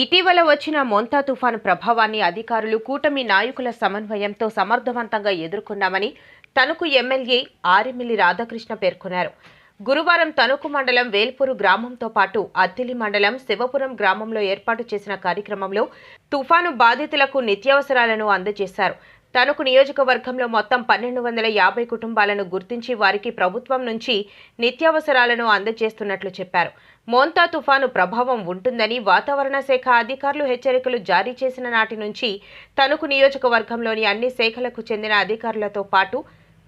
ఇటీవల వచ్చిన మొంతా తుఫాను ప్రభావాన్ని అధికారులు కూటమి నాయకుల సమన్వయంతో సమర్థవంతంగా ఎదుర్కొన్నామని తణుకు ఎమ్మెల్యే ఆరిమిల్లి రాధాకృష్ణ పేర్కొన్నారు. గురువారం తణుకు మండలం వేల్పూరు గ్రామంతో పాటు అత్తిలి మండలం శివపురం గ్రామంలో ఏర్పాటు చేసిన కార్యక్రమంలో తుఫాను బాధితులకు నిత్యావసరాలను అందజేశారు. తణుకు నియోజకవర్గంలో మొత్తం పన్నెండు వందల యాభై కుటుంబాలను గుర్తించి వారికి ప్రభుత్వం నుంచి నిత్యావసరాలను అందజేస్తున్నట్లు చెప్పారు. మోంతా తుఫాను ప్రభావం ఉంటుందని వాతావరణ శాఖ అధికారులు హెచ్చరికలు జారీ చేసిన నాటి నుంచి తణుకు నియోజకవర్గంలోని అన్ని శాఖలకు చెందిన అధికారులతో పాటు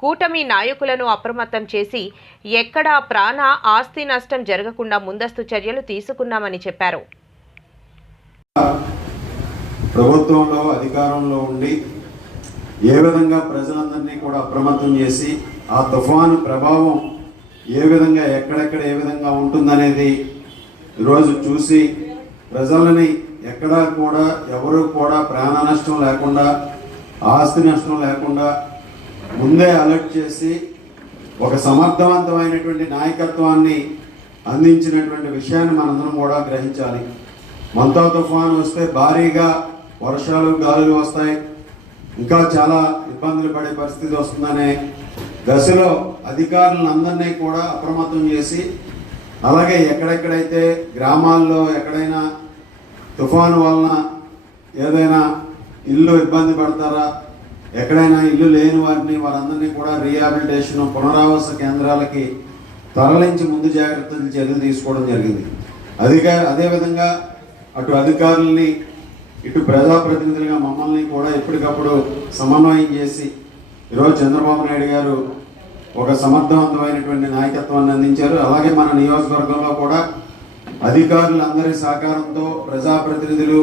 కూటమి నాయకులను అప్రమత్తం చేసి ఎక్కడా ప్రాణ ఆస్తి నష్టం జరగకుండా ముందస్తు చర్యలు తీసుకున్నామని చెప్పారు. ప్రభుత్వంలో అధికారంలో ఉండి ఏ విధంగా ప్రజలందరినీ కూడా అప్రమత్తం చేసి ఆ తుఫాను ప్రభావం ఏ విధంగా ఎక్కడెక్కడ ఏ విధంగా ఉంటుందనేది ఈరోజు చూసి ప్రజలని ఎక్కడా కూడా ఎవరు కూడా ప్రాణ నష్టం లేకుండా ఆస్తి నష్టం లేకుండా ముందే అలర్ట్ చేసి ఒక సమర్థవంతమైనటువంటి నాయకత్వాన్ని అందించినటువంటి విషయాన్ని మనందరం కూడా గ్రహించాలి. మంతా తుఫాను వస్తే భారీగా వర్షాలు గాలులు వస్తాయి. ఇంకా చాలా ఇబ్బందులు పడే పరిస్థితి వస్తుందనే దశలో అధికారులను అందరినీ కూడా అప్రమత్తం చేసి అలాగే ఎక్కడెక్కడైతే గ్రామాల్లో ఎక్కడైనా తుఫాను వలన ఏదైనా ఇల్లు ఇబ్బంది పడతారా ఎక్కడైనా ఇల్లు లేని వారిని వారందరినీ కూడా రీహాబిలిటేషన్ పునరావాస కేంద్రాలకి తరలించి ముందు జాగ్రత్తలు చర్యలు తీసుకోవడం జరిగింది. అదిగా అదేవిధంగా అటు అధికారుల్ని ఇటు ప్రజాప్రతినిధులుగా మమ్మల్ని కూడా ఎప్పటికప్పుడు సమన్వయం చేసి ఈరోజు చంద్రబాబు నాయుడు గారు ఒక సమర్థవంతమైనటువంటి నాయకత్వాన్ని అందించారు. అలాగే మన నియోజకవర్గంలో కూడా అధికారులందరి సహకారంతో ప్రజాప్రతినిధులు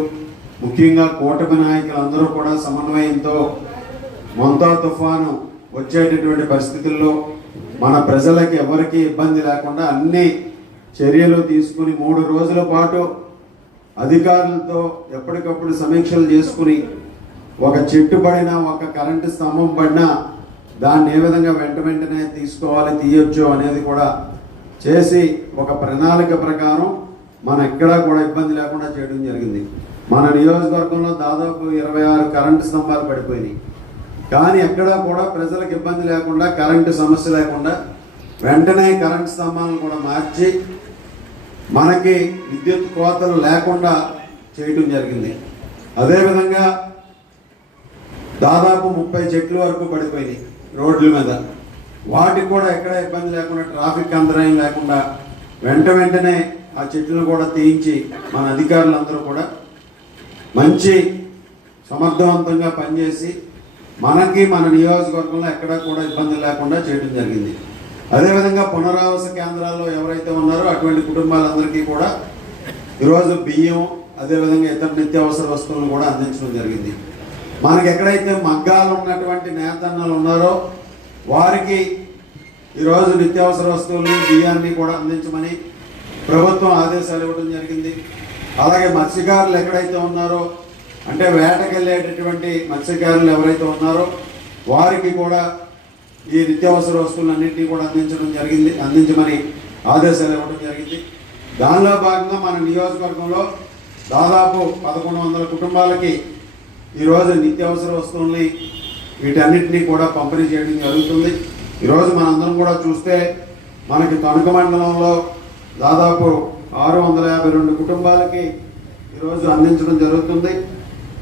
ముఖ్యంగా కూటమి నాయకులు అందరూ కూడా సమన్వయంతో మొంతా తుఫాను వచ్చేటటువంటి పరిస్థితుల్లో మన ప్రజలకి ఎవరికీ ఇబ్బంది లేకుండా అన్ని చర్యలు తీసుకుని మూడు రోజుల పాటు అధికారులతో ఎప్పటికప్పుడు సమీక్షలు చేసుకుని ఒక చెట్టు పడినా ఒక కరెంటు స్తంభం పడినా దాన్ని ఏ విధంగా వెంట వెంటనే తీసుకోవాలి తీయొచ్చు అనేది కూడా చేసి ఒక ప్రణాళిక ప్రకారం మన ఎక్కడా కూడా ఇబ్బంది లేకుండా చేయడం జరిగింది. మన నియోజకవర్గంలో దాదాపు ఇరవై ఆరు కరెంటు స్తంభాలు పడిపోయినాయి. కానీ ఎక్కడా కూడా ప్రజలకు ఇబ్బంది లేకుండా కరెంటు సమస్య లేకుండా వెంటనే కరెంటు స్తంభాలను కూడా మార్చి మనకి విద్యుత్ కోతలు లేకుండా చేయటం జరిగింది. అదేవిధంగా దాదాపు ముప్పై చెట్ల వరకు పడిపోయినాయి రోడ్ల మీద. వాటికి కూడా ఎక్కడ ఇబ్బంది లేకుండా ట్రాఫిక్ అంతరాయం లేకుండా వెంట వెంటనే ఆ చెట్లను కూడా తీయించి మన అధికారులందరూ కూడా మంచి సమర్థవంతంగా పనిచేసి మనకి మన నియోజకవర్గంలో ఎక్కడా కూడా ఇబ్బంది లేకుండా చేయడం జరిగింది. అదేవిధంగా పునరావాస కేంద్రాల్లో ఎవరైతే ఉన్నారో అటువంటి కుటుంబాలందరికీ కూడా ఈరోజు బియ్యం అదేవిధంగా ఇతర నిత్యావసర వస్తువులను కూడా అందించడం జరిగింది. మనకి ఎక్కడైతే మగ్గాలు ఉన్నటువంటి నేతన్నలు ఉన్నారో వారికి ఈరోజు నిత్యావసర వస్తువులు బియ్యాన్ని కూడా అందించమని ప్రభుత్వం ఆదేశాలు ఇవ్వడం జరిగింది. అలాగే మత్స్యకారులు ఎక్కడైతే ఉన్నారో అంటే వేటకెళ్ళేటటువంటి మత్స్యకారులు ఎవరైతే ఉన్నారో వారికి కూడా ఈ నిత్యావసర వస్తువులన్నింటినీ కూడా అందించడం జరిగింది. అందించమని ఆదేశాలు ఇవ్వడం జరిగింది. దానిలో భాగంగా మన నియోజకవర్గంలో దాదాపు పదకొండు వందల కుటుంబాలకి ఈరోజు నిత్యావసర వస్తువుల్ని వీటన్నిటినీ కూడా పంపిణీ చేయడం జరుగుతుంది. ఈరోజు మనందరం కూడా చూస్తే మనకి తణుక మండలంలో దాదాపు ఆరు వందల యాభై రెండు కుటుంబాలకి ఈరోజు అందించడం జరుగుతుంది.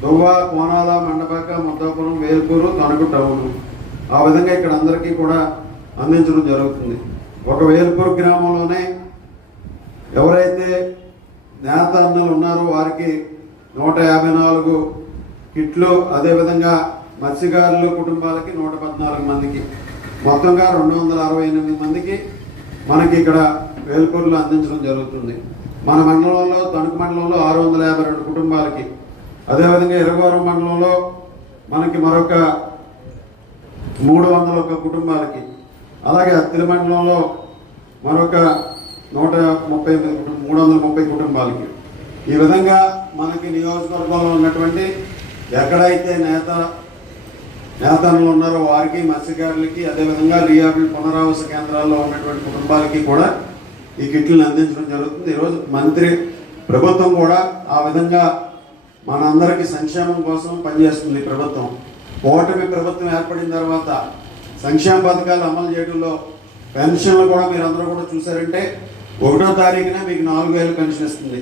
దువ్వ కోనాల మండపాక ముద్దాపురం వేల్పూరు తణుకు టౌన్. ఆ విధంగా ఇక్కడ అందరికీ కూడా అందించడం జరుగుతుంది. ఒక వేల్పూర్ గ్రామంలోనే ఎవరైతే నేత అన్నలు ఉన్నారో వారికి నూట యాభై నాలుగు కిట్లు అదేవిధంగా మత్స్యకారులు కుటుంబాలకి నూట పద్నాలుగు మందికి మొత్తంగా రెండు వందల అరవై ఎనిమిది మందికి మనకి ఇక్కడ వేల్పూర్లో అందించడం జరుగుతుంది. మన మండలంలో తణుకు మండలంలో ఆరు వందల యాభై రెండు కుటుంబాలకి అదేవిధంగా ఇరగోరం మండలంలో మనకి మరొక మూడు వందల ఒక కుటుంబాలకి. అలాగే అత్తిలి మరొక నూట ముప్పై ఎనిమిది మూడు వందల ముప్పై కుటుంబాలకి. ఈ విధంగా మనకి నియోజకవర్గంలో ఉన్నటువంటి ఎక్కడైతే నేత నేతలు ఉన్నారో వారికి మత్స్యకారులకి అదేవిధంగా రియాబిల్ పునరావాస కేంద్రాల్లో ఉన్నటువంటి కుటుంబాలకి కూడా ఈ కిట్లను అందించడం జరుగుతుంది. ఈరోజు మంత్రి ప్రభుత్వం కూడా ఆ విధంగా మనందరికీ సంక్షేమం కోసం పనిచేస్తుంది ప్రభుత్వం. ఓటమి ప్రభుత్వం ఏర్పడిన తర్వాత సంక్షేమ పథకాలు అమలు చేయడంలో పెన్షన్లు కూడా మీరు అందరూ కూడా చూసారంటే ఒకటో తారీఖున మీకు నాలుగు వేలు పెన్షన్ ఇస్తుంది.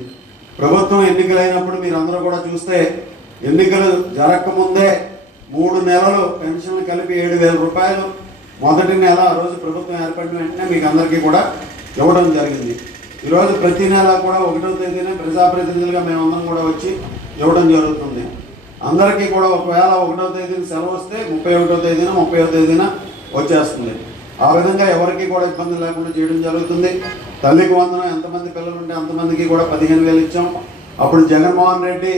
ప్రభుత్వం ఎన్నికలైనప్పుడు మీరు అందరూ కూడా చూస్తే ఎన్నికలు జరగకముందే మూడు నెలలు పెన్షన్లు కలిపి ఏడు వేల రూపాయలు మొదటి నెల ఆ రోజు ప్రభుత్వం ఏర్పడిన వెంటనే మీకు అందరికీ కూడా ఇవ్వడం జరిగింది. ఈరోజు ప్రతి నెల కూడా ఒకటో తేదీనే ప్రజాప్రతినిధులుగా మేమందరం కూడా వచ్చి ఇవ్వడం జరుగుతుంది. అందరికీ కూడా ఒకవేళ ఒకటో తేదీన సెలవు వస్తే ముప్పై ఒకటో తేదీన ముప్పై తేదీన వచ్చేస్తుంది. ఆ విధంగా ఎవరికి కూడా ఇబ్బంది లేకుండా చేయడం జరుగుతుంది. తల్లికి వందనం ఎంతమంది పిల్లలు ఉంటే అంతమందికి కూడా పదిహేను వేలు ఇచ్చాం. అప్పుడు జగన్మోహన్ రెడ్డి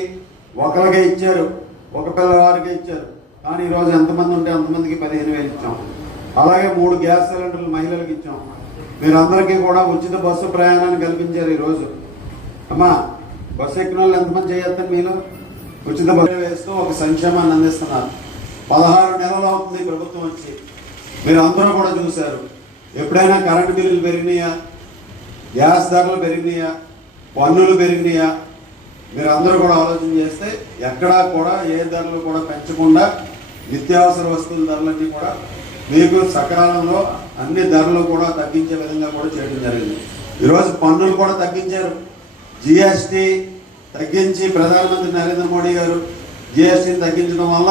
ఒకరికే ఇచ్చారు ఒక పిల్లవారికి ఇచ్చారు. కానీ ఈరోజు ఎంతమంది ఉంటే అంతమందికి పదిహేను వేలు ఇచ్చాం. అలాగే మూడు గ్యాస్ సిలిండర్లు మహిళలకు ఇచ్చాం. మీరందరికీ కూడా ఉచిత బస్సు ప్రయాణాన్ని కల్పించారు ఈరోజు అమ్మా బస్సు ఎక్కిన వాళ్ళు ఎంతమంది చేయొద్దని మీలో? ఉచిత బస్సు వేస్తూ ఒక సంక్షేమాన్ని అందిస్తున్నారు. పదహారు నెలలు అవుతుంది ఈ ప్రభుత్వం వచ్చి మీరు అందరూ కూడా చూశారు. ఎప్పుడైనా కరెంటు బిల్లులు పెరిగినాయా? గ్యాస్ ధరలు పెరిగినాయా? పన్నులు పెరిగినాయా? మీరు అందరూ కూడా ఆలోచన చేస్తే ఎక్కడా కూడా ఏ ధరలు కూడా పెంచకుండా నిత్యావసర వస్తువుల ధరలన్నీ కూడా మీకు సకాలంలో అన్ని ధరలు కూడా తగ్గించే విధంగా కూడా చేయడం జరిగింది. ఈరోజు పన్నులు కూడా తగ్గించారు. జిఎస్టీ తగ్గించి ప్రధానమంత్రి నరేంద్ర మోడీ గారు జిఎస్టీని తగ్గించడం వల్ల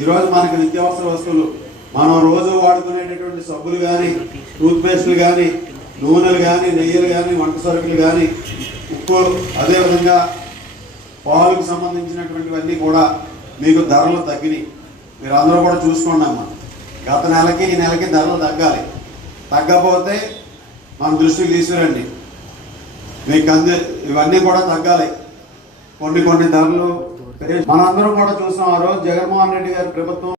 ఈరోజు మనకి నిత్యావసర వస్తువులు మనం రోజు వాడుకునేటటువంటి సబ్బులు కానీ టూత్పేస్టులు కానీ నూనెలు కానీ నెయ్యిలు కానీ వంట సరుకులు కానీ ఉప్పు అదేవిధంగా పాలకు సంబంధించినటువంటివన్నీ కూడా మీకు ధరలు తగ్గినాయి. మీరు అందరూ కూడా చూసుకోండి అమ్మ. గత నెలకి ఈ నెలకి ధరలు తగ్గాలి. తగ్గకపోతే మన దృష్టికి తీసుకురండి. మీకు అంది ఇవన్నీ కూడా తగ్గాలి. కొన్ని కొన్ని ధరలు మనందరం కూడా చూసాం ఆ రోజు జగన్మోహన్ రెడ్డి గారి ప్రభుత్వం